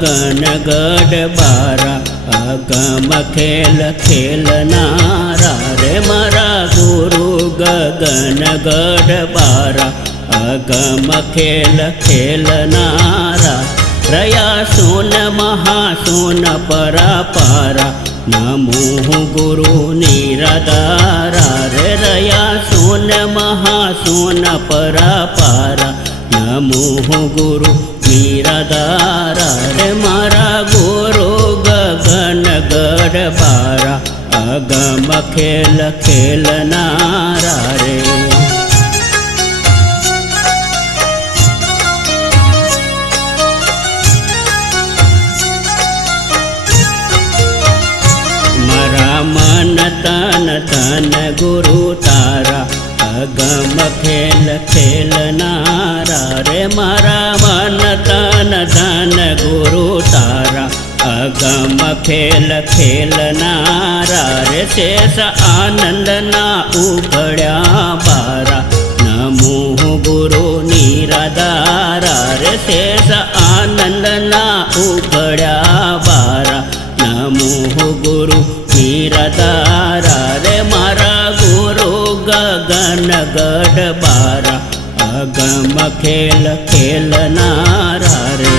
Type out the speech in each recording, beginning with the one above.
गगन गढ़ बारा अगम खेल खेलनारा रे मारा गुरु गगन गढ़ बारा अगम खेल खेलनारा रया सोन महासोन परापारा नमो गुरु निराधारा रे रया सोन महासोन परापारा नमो गुरु निराधारा रे मारा गुरु गगन गढ़ बारा अगम खेल खेलनारा रे। मन तन तन गुरु तारा अगम खेल खेलनारा रे मारा मन तन तन गुरु तारा अगम खेल खेलनारा रे शेष आनंद ना उघड्या बारा नमो गुरु निराधारा रे शेष आनंद ना उघड्या बारा नमो गुरु निराधारा रे मारा गुरु गगन गढ़ बारा अगम खेल खेलनारा रे।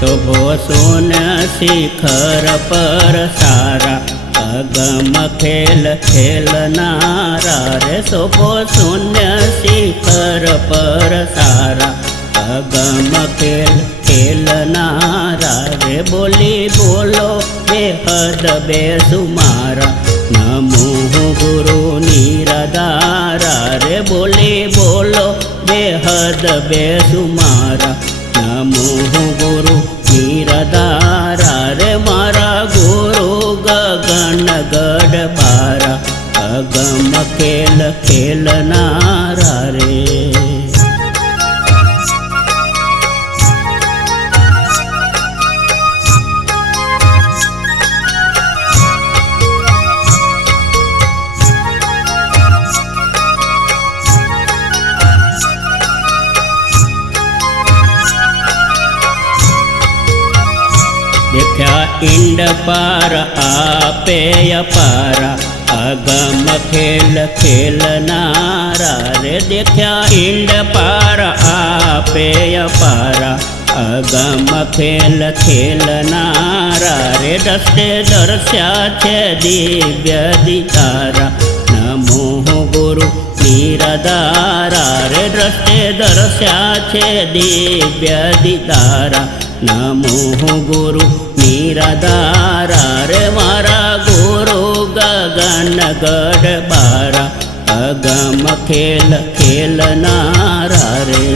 शोभो सोन शिखर पर सारा अगम खेल खेलनारा रे शोभो सोन शिखर पर सारा अगम खेल खेलनारा रे बोली बोलो बेहद बेसुमारा नमो गुरु निराधारा रे बोली बोलो बेहद बेसुमारा नमो गुरु निराधारा रे मारा गुरु गगन गढ़ बारा अगम खेल खेलनारा रे। देखा इंड पार आपेय पारा अगम खेल खेलनारा रे देखा इंड पार आपेय पारा अगम खेल खेलनारा रे दस्ते दर्श्या छे दिव्य दितारा नमो गुरु निराधारा रे दस्ते दर्श्या छे दिव्य दितारा नमो गुरु निराधारा रे मारा गुरु गगन गढ़ बारा अगम खेल खेलनारा रे।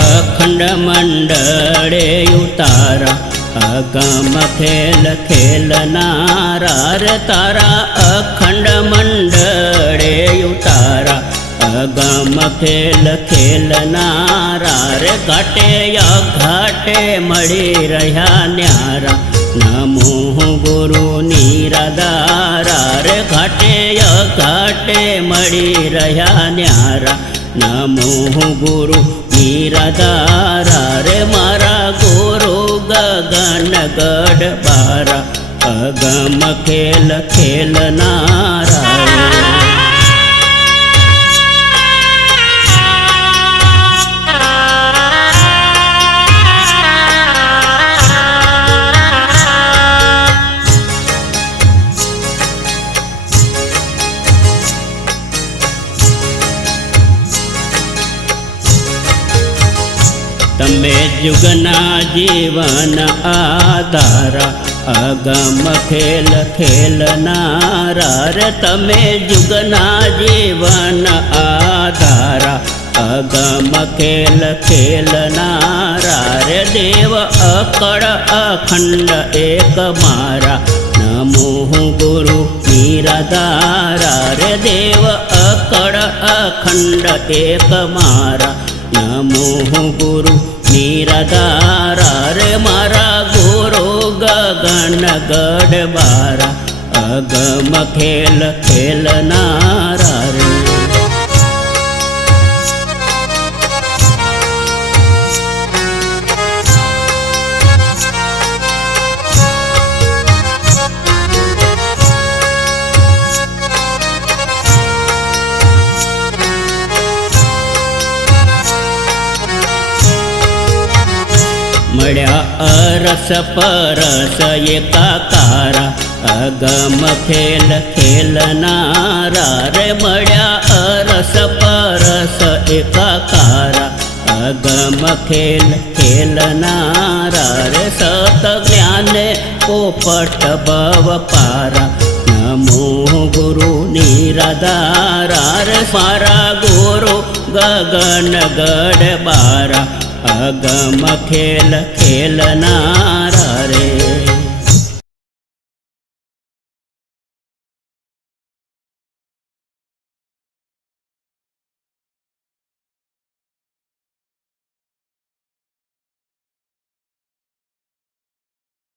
अखंड मंडळे उतारा अगम खेल खेलनारा रे तारा अखंड मंडळे उतारा अगम खेल खेलनारा रे घाटे या घाटे मળી રહ્યા न्यारा नमो गुरु निराधारा रे घाटे या घाटे मળી રહ્યા न्यारा नमो गुरु निराधारा रे मारा गुरु गगन गढ़ बारा अगम खेल खेलनारा रे। तमे जुगना जीवन आधारा અગમ ખેલ ખેલનારા રે તમે જુગના જીવન આધારા અગમ ખેલ ખેલનારા રે દેવ અકળ અખંડ એક મારા નમો ગુરુ નિરાધારા રે દેવ અકળ અખંડ એક મારા નમો ગુરુ નિરાધારા રે મારા ગુરુ ગગન ગઢ બારા અગમ ખેલ ખેલનારા રે મળ્યા અરસ પરસ એકાકારા અગમ ખેલ ખેલનારા રે મળ્યા અરસ પરસ એકાકારા અગમ ખેલ ખેલનારા રે સત જ્ઞાને પોપટ ભવ પારા નમો ગુરુ નિરાધારા રે મારા ગુરુ ગગન ગઢ બારા અગમ ખેલ ખેલનારા રે